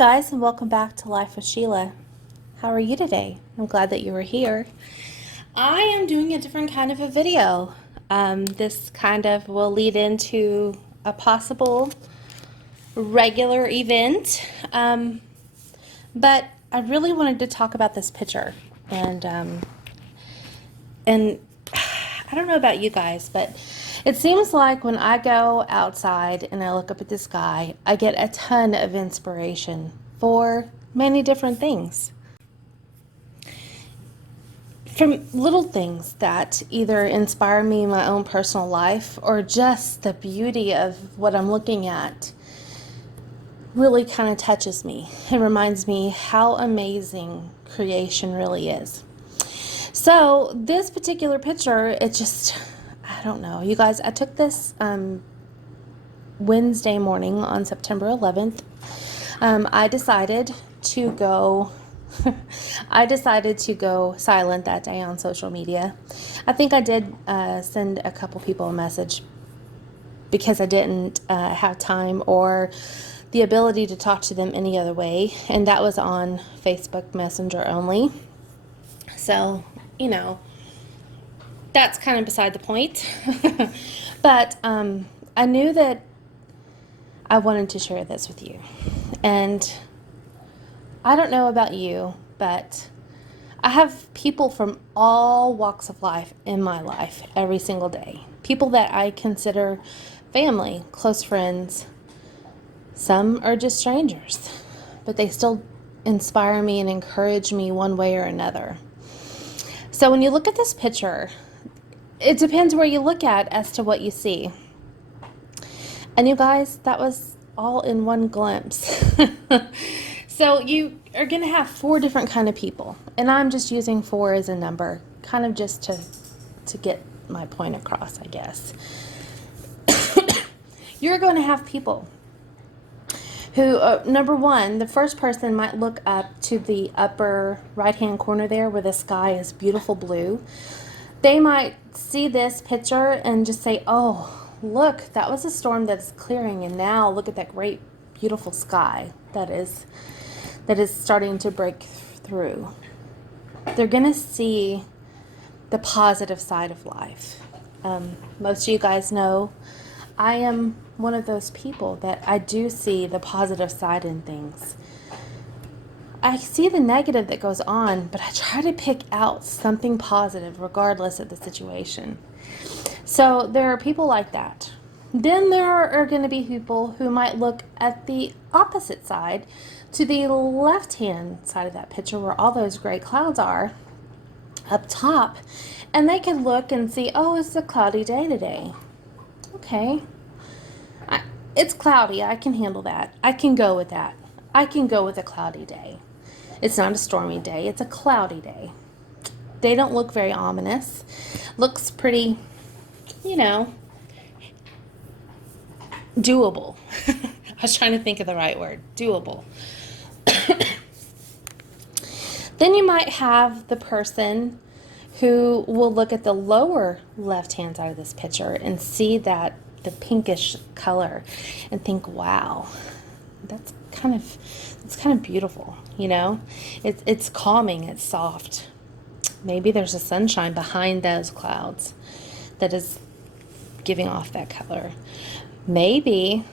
guys, and welcome back to Life with Sheila. How are you today? I'm glad that you were here. I am doing a different kind of a video. This kind of will lead into a possible regular event, but I really wanted to talk about this picture, and I don't know about you guys, but it seems like when I go outside and I look up at the sky, I get a ton of inspiration for many different things. From little things that either inspire me in my own personal life or just the beauty of what I'm looking at really kind of touches me and reminds me how amazing creation really is. So this particular picture, I don't know. You guys, I took this Wednesday morning on September 11th. I decided to go silent that day on social media. I think I did send a couple people a message because I didn't have time or the ability to talk to them any other way, and that was on Facebook Messenger only. So, that's kind of beside the point. But I knew that I wanted to share this with you. And I don't know about you, but I have people from all walks of life in my life every single day. People that I consider family, close friends. Some are just strangers, but they still inspire me and encourage me one way or another. So when you look at this picture, it depends where you look at as to what you see. And you guys, that was all in one glimpse. So you are going to have 4 different kind of people. And I'm just using 4 as a number, kind of just to get my point across, I guess. You're going to have people who, number one, the first person might look up to the upper right-hand corner there where the sky is beautiful blue. They might see this picture and just say, oh, look, that was a storm that's clearing, and now look at that great, beautiful sky that is starting to break through. They're going to see the positive side of life. Most of you guys know I am one of those people that I do see the positive side in things. I see the negative that goes on, but I try to pick out something positive regardless of the situation. So there are people like that. Then there are going to be people who might look at the opposite side, to the left-hand side of that picture where all those gray clouds are up top, and they can look and see, oh, it's a cloudy day today. Okay. It's cloudy. I can handle that. I can go with that. I can go with a cloudy day. It's not a stormy day. It's a cloudy day. They don't look very ominous. Looks pretty, doable. I was trying to think of the right word. Doable. Then you might have the person who will look at the lower left-hand side of this picture and see that the pinkish color and think, wow, that's kind of beautiful, It's calming, it's soft. Maybe there's a sunshine behind those clouds that is giving off that color. Maybe,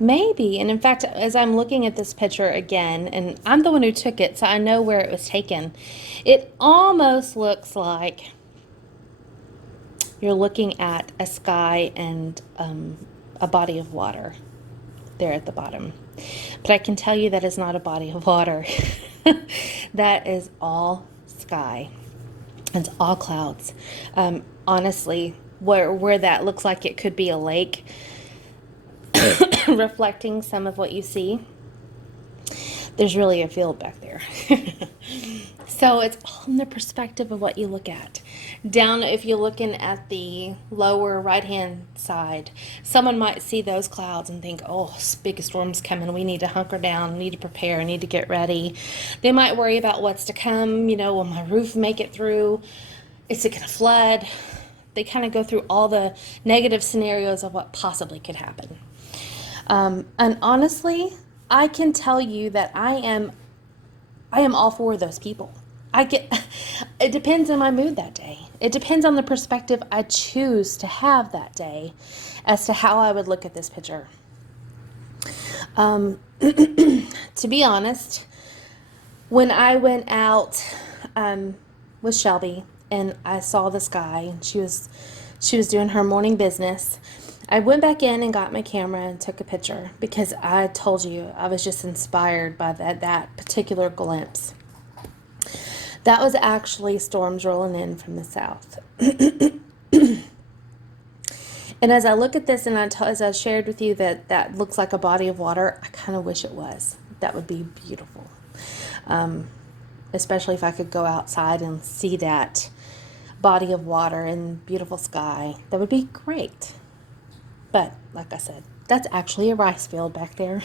and in fact, as I'm looking at this picture again, and I'm the one who took it, so I know where it was taken, it almost looks like you're looking at a sky and a body of water there at the bottom. But I can tell you that is not a body of water. That is all sky. It's all clouds. Honestly, where that looks like it could be a lake reflecting some of what you see, there's really a field back there. So it's all in the perspective of what you look at. Down, if you're looking at the lower right-hand side, someone might see those clouds and think, oh, big storm's coming. We need to hunker down, need to prepare, need to get ready. They might worry about what's to come. Will my roof make it through? Is it going to flood? They kind of go through all the negative scenarios of what possibly could happen. And honestly, I can tell you that I am all for those people. It depends on my mood that day. It depends on the perspective I choose to have that day as to how I would look at this picture. To be honest, when I went out with Shelby and I saw this guy and she was doing her morning business, I went back in and got my camera and took a picture because I told you I was just inspired by that particular glimpse. That was actually storms rolling in from the south. And as I look at this and as I shared with you that looks like a body of water, I kind of wish it was. That would be beautiful. Especially if I could go outside and see that body of water and beautiful sky. That would be great. But like I said, that's actually a rice field back there.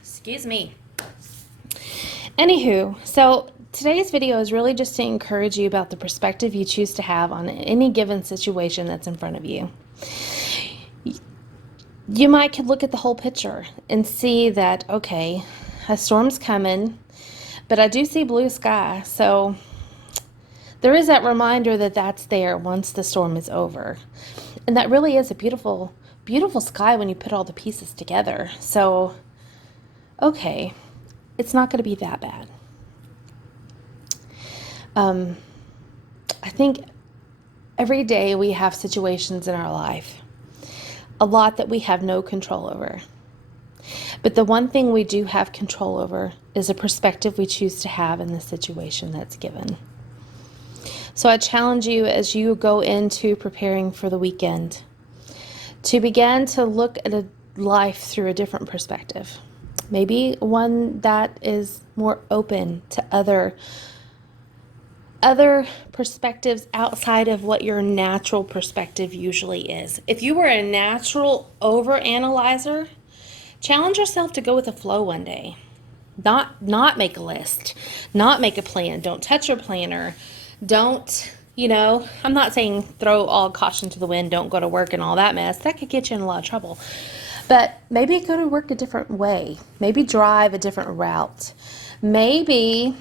Excuse me. Anywho, so today's video is really just to encourage you about the perspective you choose to have on any given situation that's in front of you. You might could look at the whole picture and see that, okay, a storm's coming, but I do see blue sky. So there is that reminder that that's there once the storm is over. And that really is a beautiful, beautiful sky when you put all the pieces together. So, okay, it's not going to be that bad. I think every day we have situations in our life, a lot that we have no control over. But the one thing we do have control over is a perspective we choose to have in the situation that's given. So I challenge you as you go into preparing for the weekend to begin to look at a life through a different perspective. Maybe one that is more open to other perspectives outside of what your natural perspective usually is. If you were a natural overanalyzer, challenge yourself to go with the flow one day. Not make a list, not make a plan. Don't touch your planner. Don't, I'm not saying throw all caution to the wind, don't go to work and all that mess. That could get you in a lot of trouble. But maybe go to work a different way. Maybe drive a different route. Maybe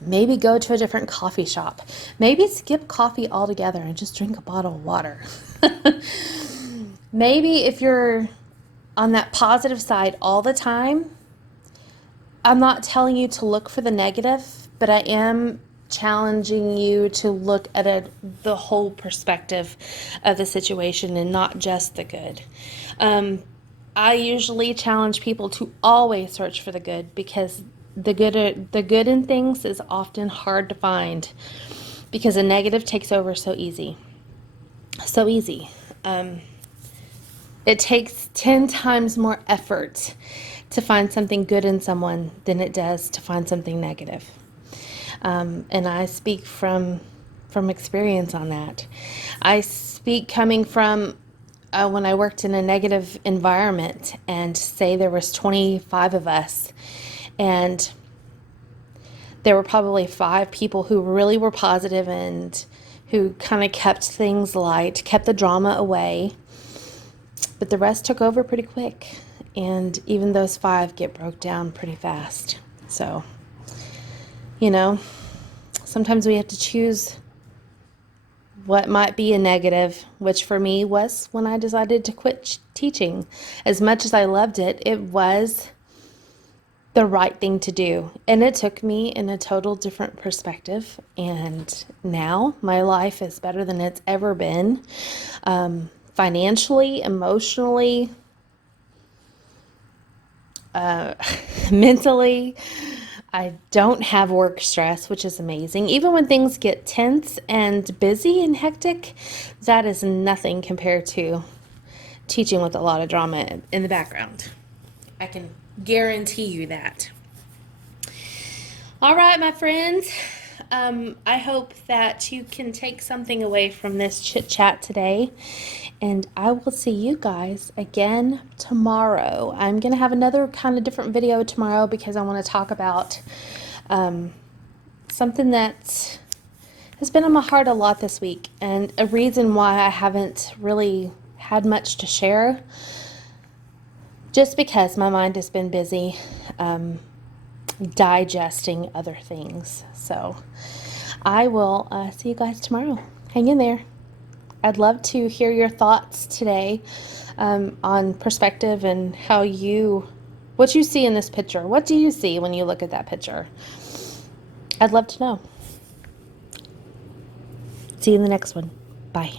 go to a different coffee shop. Maybe skip coffee altogether and just drink a bottle of water. Maybe if you're on that positive side all the time, I'm not telling you to look for the negative, but I am challenging you to look at the whole perspective of the situation and not just the good. I usually challenge people to always search for the good because the good in things is often hard to find because a negative takes over so easy. So easy. It takes 10 times more effort to find something good in someone than it does to find something negative. And I speak from experience on that. I speak coming from when I worked in a negative environment and say there was 25 of us and there were probably 5 people who really were positive and who kind of kept things light, kept the drama away, but the rest took over pretty quick. And even those 5 get broke down pretty fast. So, sometimes we have to choose what might be a negative, which for me was when I decided to quit teaching. As much as I loved it, it was the right thing to do. And it took me in a total different perspective. And now my life is better than it's ever been. Financially, emotionally, mentally. I don't have work stress, which is amazing. Even when things get tense and busy and hectic, that is nothing compared to teaching with a lot of drama in the background. I can guarantee you that. All right, my friends. I hope that you can take something away from this chit chat today, and I will see you guys again tomorrow. I'm going to have another kind of different video tomorrow because I want to talk about something that has been on my heart a lot this week, and a reason why I haven't really had much to share just because my mind has been busy digesting other things. So I will see you guys tomorrow. Hang in there. I'd love to hear your thoughts today on perspective and what you see in this picture. What do you see when you look at that picture? I'd love to know. See you in the next one. Bye.